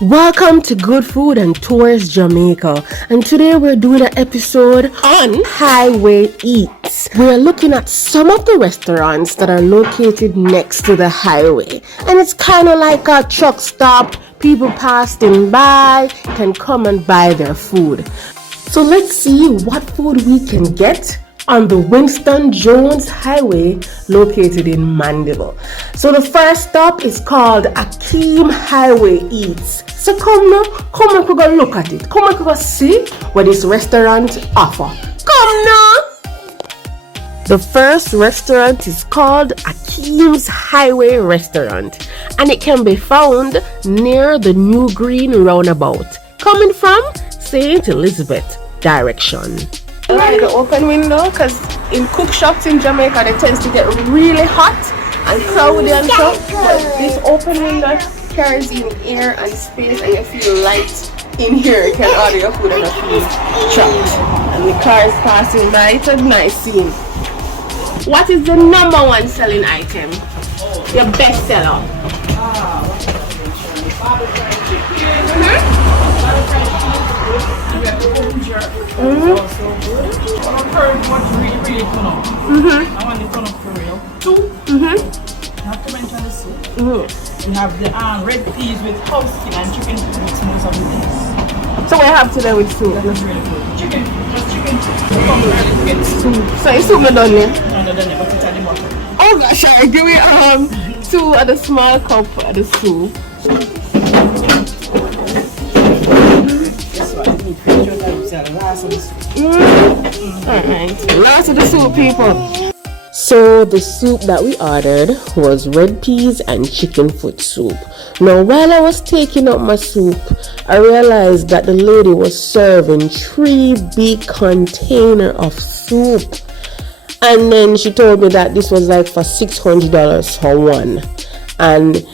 Welcome to Good Food and Tours Jamaica, and today we're doing an episode on Highway Eats. We're looking at some of the restaurants that are located next to the highway, and it's kind of like a truck stop. People passing by can come and buy their food. So let's see what food we can get on the Winston Jones Highway located in Mandeville. So the first stop is called Akeem Highway Eats. So come and we go look at it. Come and we go see what this restaurant offer. Come now. The first restaurant is called Akeem's Highway Restaurant, and it can be found near the New Green roundabout, coming from St. Elizabeth direction. I like the open window because in cook shops in Jamaica they tend to get really hot and crowded and stuff, but this open window carries in air and space and you feel light in here. You can order your food and you feel trapped. And the cars passing by, it's a nice scene. What is the number one selling item? Your best seller? Barbi Fried chicken. Also good. Our current one's really fun up. I want the fun up for real. Two. You have to mention the soup. You have the red peas with house skin and chicken with most of the things. So what I have today with soup? That is really good. Chicken. Just chicken. Come early to get soup. So is soup not done yet? No, not done yet, but it's at the bottom. Oh gosh, I give me 2 of the small cup of the soup. Alright, lots of the soup, people. So the soup that we ordered was red peas and chicken foot soup. Now while I was taking up my soup, I realized that the lady was serving 3 big containers of soup. And then she told me that this was like for $600 for one. And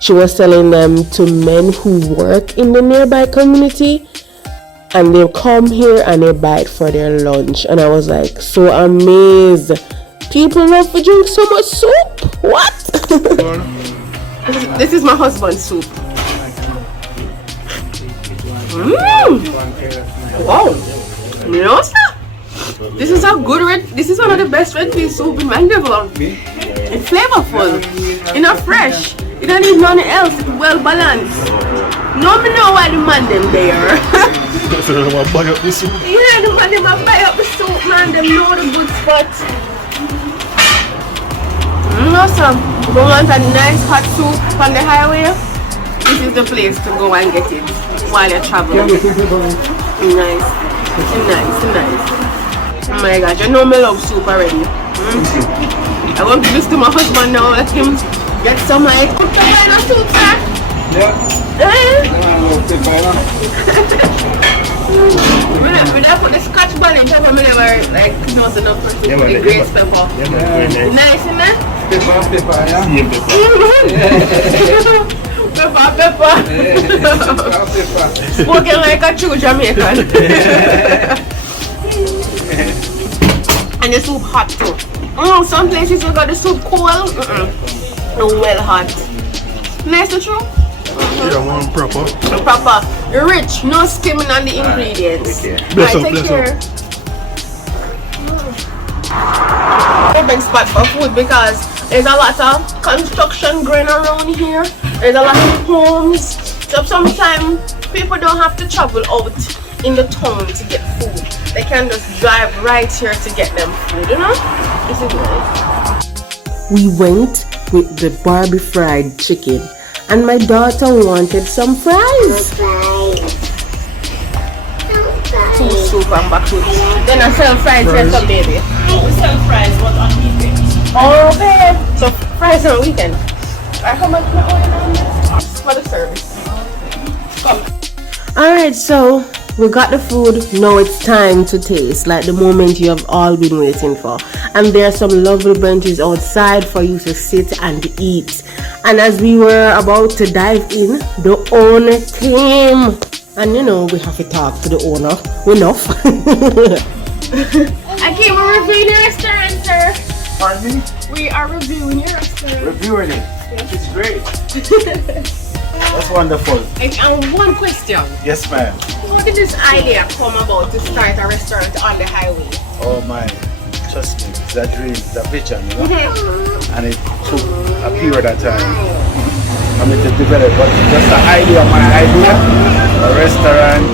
she was selling them to men who work in the nearby community. And they come here and they buy it for their lunch. And I was like so amazed. People love to drink so much soup. What? This is my husband's soup. Wow. No, sir. This is a good red. This is one of the best red pea soup in Mandeville. It's flavorful. It's not fresh. You don't need nothing else. It's well balanced. No, me know why the man them there. So they want to buy up this soup? Yeah, the man them buy up the soup, man. Them know the good spot. No, sir. If you want a nice hot soup on the highway, this is the place to go and get it while you're traveling. Nice. Oh my gosh, you know me love soup already. I want to give this to my husband now. Let him get some like cook the kind of soup, sir. Yeah. We don't put the scotch bonnet on top of me, never like knows enough for to put the grace pepper. Nice, isn't it? Pepper, yeah. Pepper. Spoken like a true Jamaican. And the soup hot too. Some places you got the soup cold. Well hot. Nice to true. Yeah, one proper. Proper. Rich, no skimming on the ingredients. Bless up, take bless care. Urban spot for food because there's a lot of construction going around here. There's a lot of homes. So sometimes people don't have to travel out in the town to get food. They can just drive right here to get them food, you know? This is nice. We went with the Barbi Fried chicken, and my daughter wanted some fries. Two soup and back to it. Then I sell fries here some baby. We sell fries, but on weekends. Oh, okay. So fries on weekend. Alright, how much am I ordering on this? For the service. Come. Alright, so we got the food. Now it's time to taste, like the moment you have all been waiting for. And there are some lovely benches outside for you to sit and eat. And as we were about to dive in, the owner came. And you know, we have to talk to the owner. Enough. Akeem, we're reviewing your restaurant, sir. Pardon me? We are reviewing your restaurant. Reviewing it. It's great. That's wonderful. And one question. Yes, ma'am. How did this idea come about to start a restaurant on the highway? Oh my, trust me, it's a dream, it's a vision, you know? And it took a period of time for me to develop, but just the idea, my idea, a restaurant,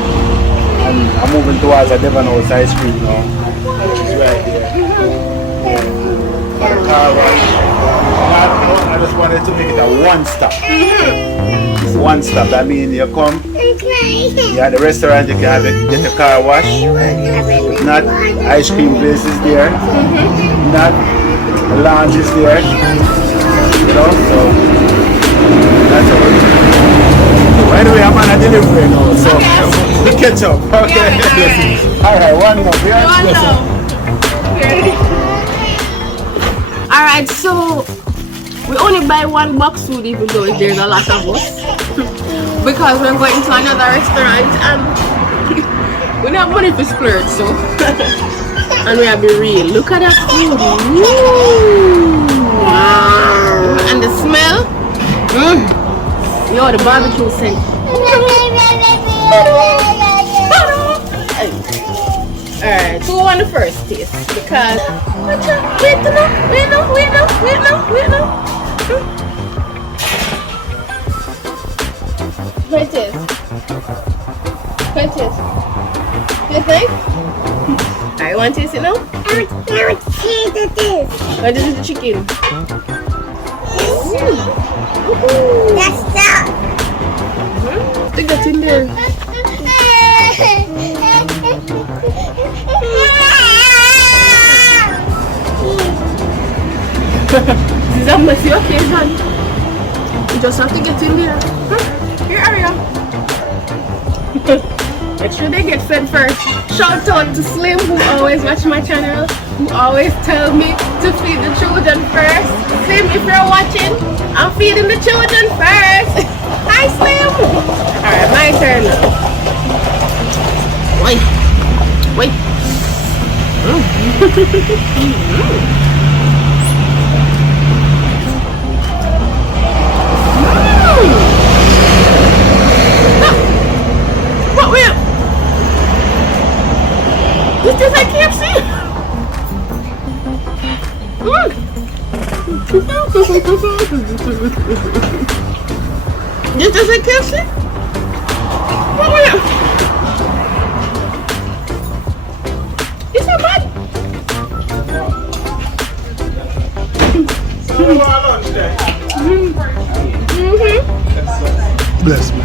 and I'm moving towards a Devon House ice cream now, which is right there. For the car wash, I just wanted to make it a one-stop. It's one-stop, that means you come, you have the restaurant, you can have it, get the car wash, not ice cream places there, not the lounge is there, you know, so that's all. So anyway, I'm on a delivery now, so we catch up, okay? Alright, one more, Alright, so we only buy one box food even though there's a lot of us. Because we're going to another restaurant and we don't have money to splurge, so and we have to be real. Look at that food. Wow. And the smell. Yo, the barbecue scent. Alright, so we want the first taste because wait now. Wait this. You think? I want to taste it now? I want to taste this. Oh, this is the chicken. That's that. Stick that in there. This is a messy occasion. You just have to get in there. Here, Aria. Make sure they get fed first. Shout out to Slim who always watch my channel, who always tell me to feed the children first. Slim, if you're watching, I'm feeding the children first. Hi, Slim. Alright, my turn now. Wait. What will? This tastes like KFC. This tastes like KFC. What will? It's not bad. Bless me.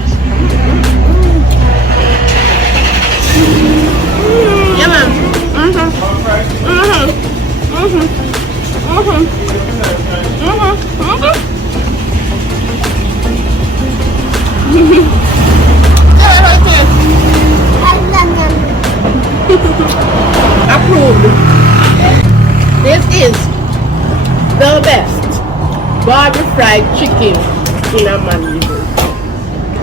Yeah, man. Approved. This is the best Barbi Fried chicken in a Mandeville.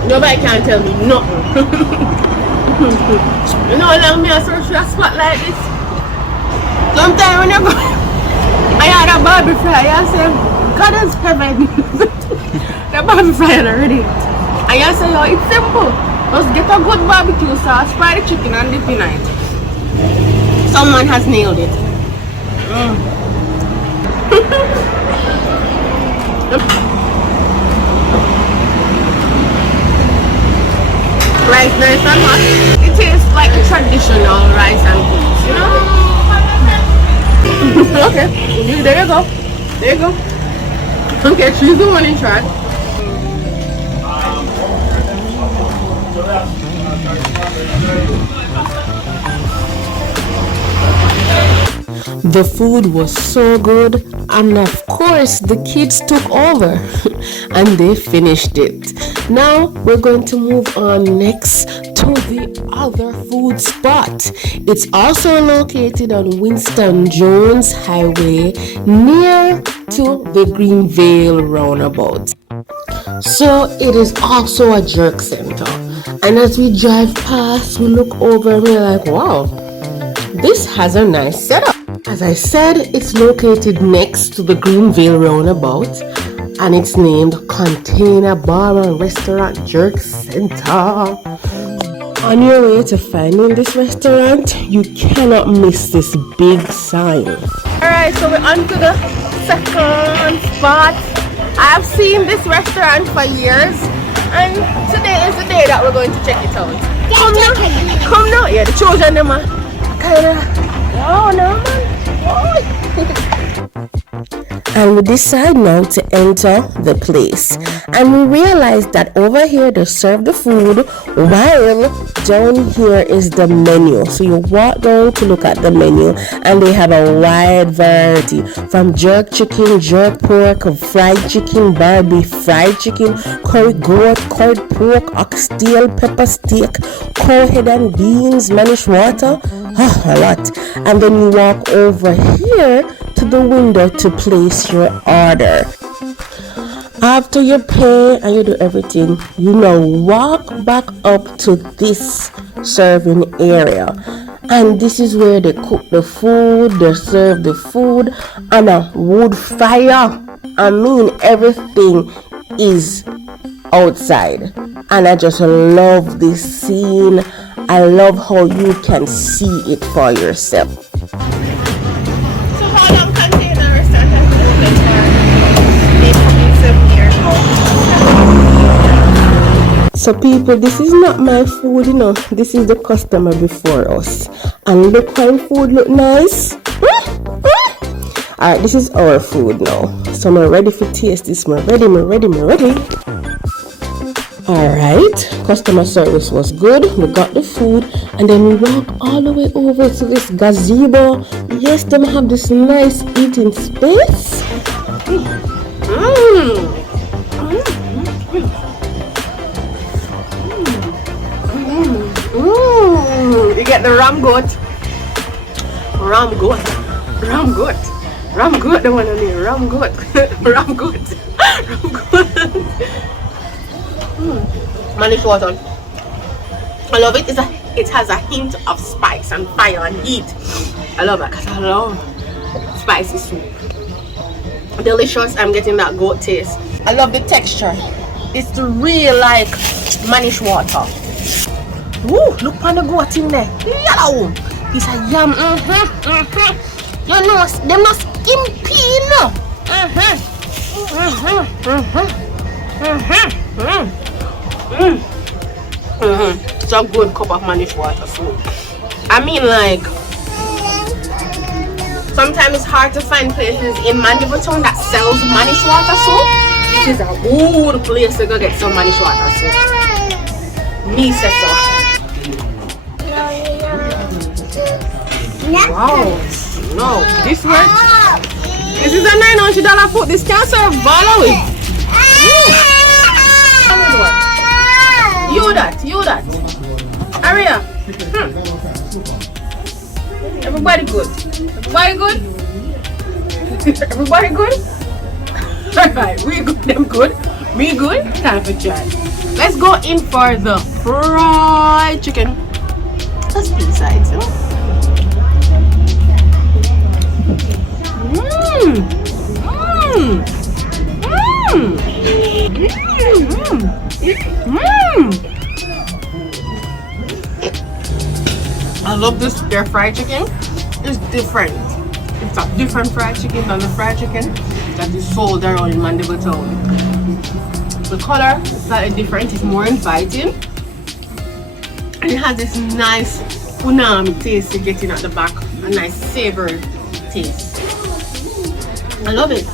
Nobody can tell me nothing. You know, allow me to search for a spot like this. Sometimes when you go, I had a Barbi Fried, I say, God has heaven. The Barbi Fried already. And I say, yo, it's simple. Just get a good barbecue sauce, fry the chicken and dip in it. Someone has nailed it. Rice, nice and hot. It tastes like a traditional rice and peas, you know? Okay, there you go. Okay, choose the one in charge. The food was so good, and of course the kids took over and they finished it. Now we're going to move on next to the other food spot. It's also located on Winston Jones Highway near to the Greenvale roundabout. So it is also a jerk center, and as we drive past we look over and we're like, wow, this has a nice setup. As I said, it's located next to the Greenvale roundabout, and it's named Container Bar and Restaurant Jerk Center. On your way to finding this restaurant, you cannot miss this big sign. Alright, so we're on to the second spot. I've seen this restaurant for years, and today is the day that we're going to check it out. Come now, yeah, the children them are kinda, oh no man. And we decide now to enter the place, and we realize that over here they serve the food, while down here is the menu. So you walk down to look at the menu, and they have a wide variety, from jerk chicken, jerk pork, fried chicken, Barbi Fried chicken, curry goat, curried pork, oxtail, pepper steak, cow head and beans, mannish water, a lot. And then you walk over here to the window to place your order. After you pay and you do everything, you now walk back up to this serving area, and this is where they cook the food, they serve the food on a wood fire. I mean, everything is outside, and I just love this scene. I love how you can see it for yourself. So people, this is not my food, you know. This is the customer before us. And look how food look nice. Alright, this is our food now. So I'm ready for taste this. I'm ready. Alright, customer service was good. We got the food, and then we walk all the way over to this gazebo. Yes, them have this nice eating space. You get the ram goat, the one on here, ram goat. Mannish water. I love it. It has a hint of spice and fire and heat. I love it because I love spicy soup. Delicious. I'm getting that goat taste. I love the texture. It's real like mannish water. Woo, look on the goat in there. Yellow. It's a yum. You know, them not skimpy, you know. It's a good cup of mannish water soup. I mean, like, sometimes it's hard to find places in Mandeville town that sells mannish water soup. This is a good place to go get some mannish water soup. Me says so. Wow, no, this works. This is a $900 food. This can't serve Bala with. You that. Aria. Everybody good? Everybody good? Alright, we good, them good. Me good? Time for try. Let's go in for the fried chicken. Let's be sides, you know? I love this. Their fried chicken is different. It's a different fried chicken than the fried chicken that is sold around in Mandeville town. The color is slightly different. It's more inviting, and it has this nice umami taste you get in at the back. A nice savory taste. I love it.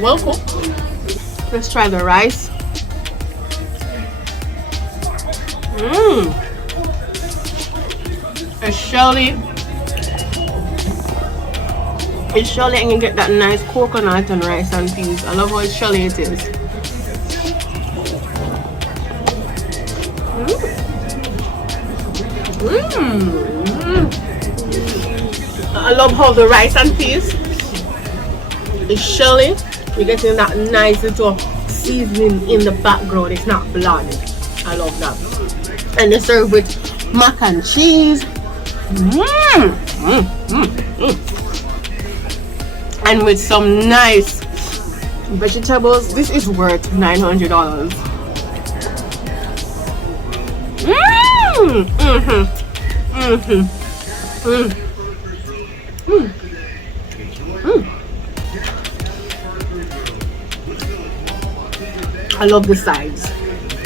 Well cooked. Let's try the rice. It's shelly, and you get that nice coconut and rice and peas. I love how shelly it is. I love how the rice and peas is shelly. You're getting that nice little seasoning in the background. It's not bland. I love that. And they serve with mac and cheese. And with some nice vegetables. This is worth $900. I love the sides.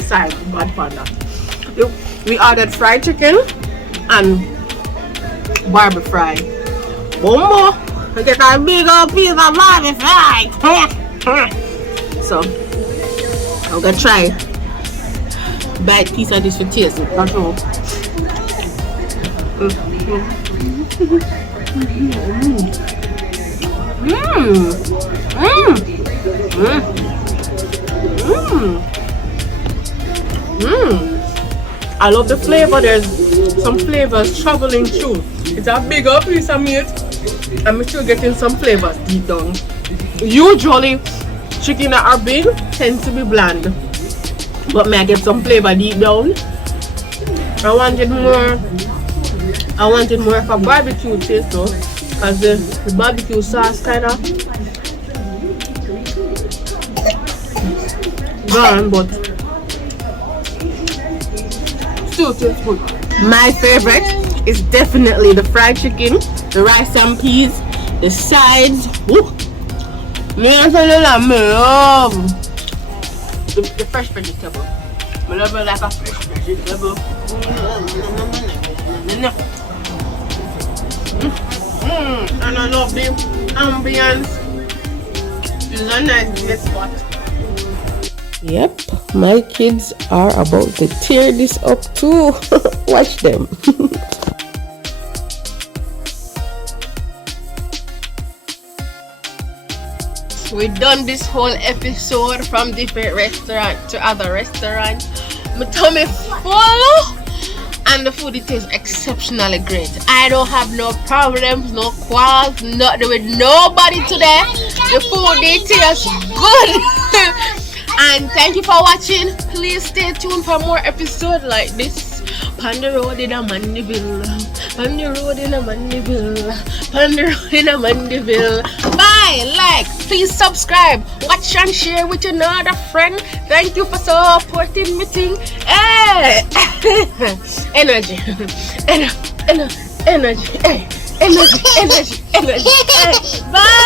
Bad panda. We ordered fried chicken and Barbi Fried. One more. I get a big old piece of Barbi Fried. So I'm gonna try bite piece of this for taste. That's all. I love the flavor. There's some flavors traveling through. It's a bigger piece of meat. I'm still getting some flavors deep down. Usually, chicken that are big tend to be bland, but may I get some flavor deep down. I wanted more of a barbecue taste though, because the barbecue sauce kind of gone, but still tastes good. My favorite is definitely the fried chicken, the rice and peas, the sides. Woo. Me love the fresh vegetable. I love it like a fresh vegetable. And I love the ambience. It's a nice great spot. Yep, my kids are about to tear this up too. Watch them. We done this whole episode from different restaurant to other restaurants. My tummy full and the food, it tastes exceptionally great. I don't have no problems, no quarrels, nothing with nobody today. The food, it tastes good. And thank you for watching. Please stay tuned for more episodes like this. On the road in a Mandeville. On the road in a Mandeville. On the road in a Mandeville. Bye. Like, please subscribe, watch and share with another friend. Thank you for supporting me thing. Hey. Energy. Energy. Hey. Energy. Hey. Hey. Bye.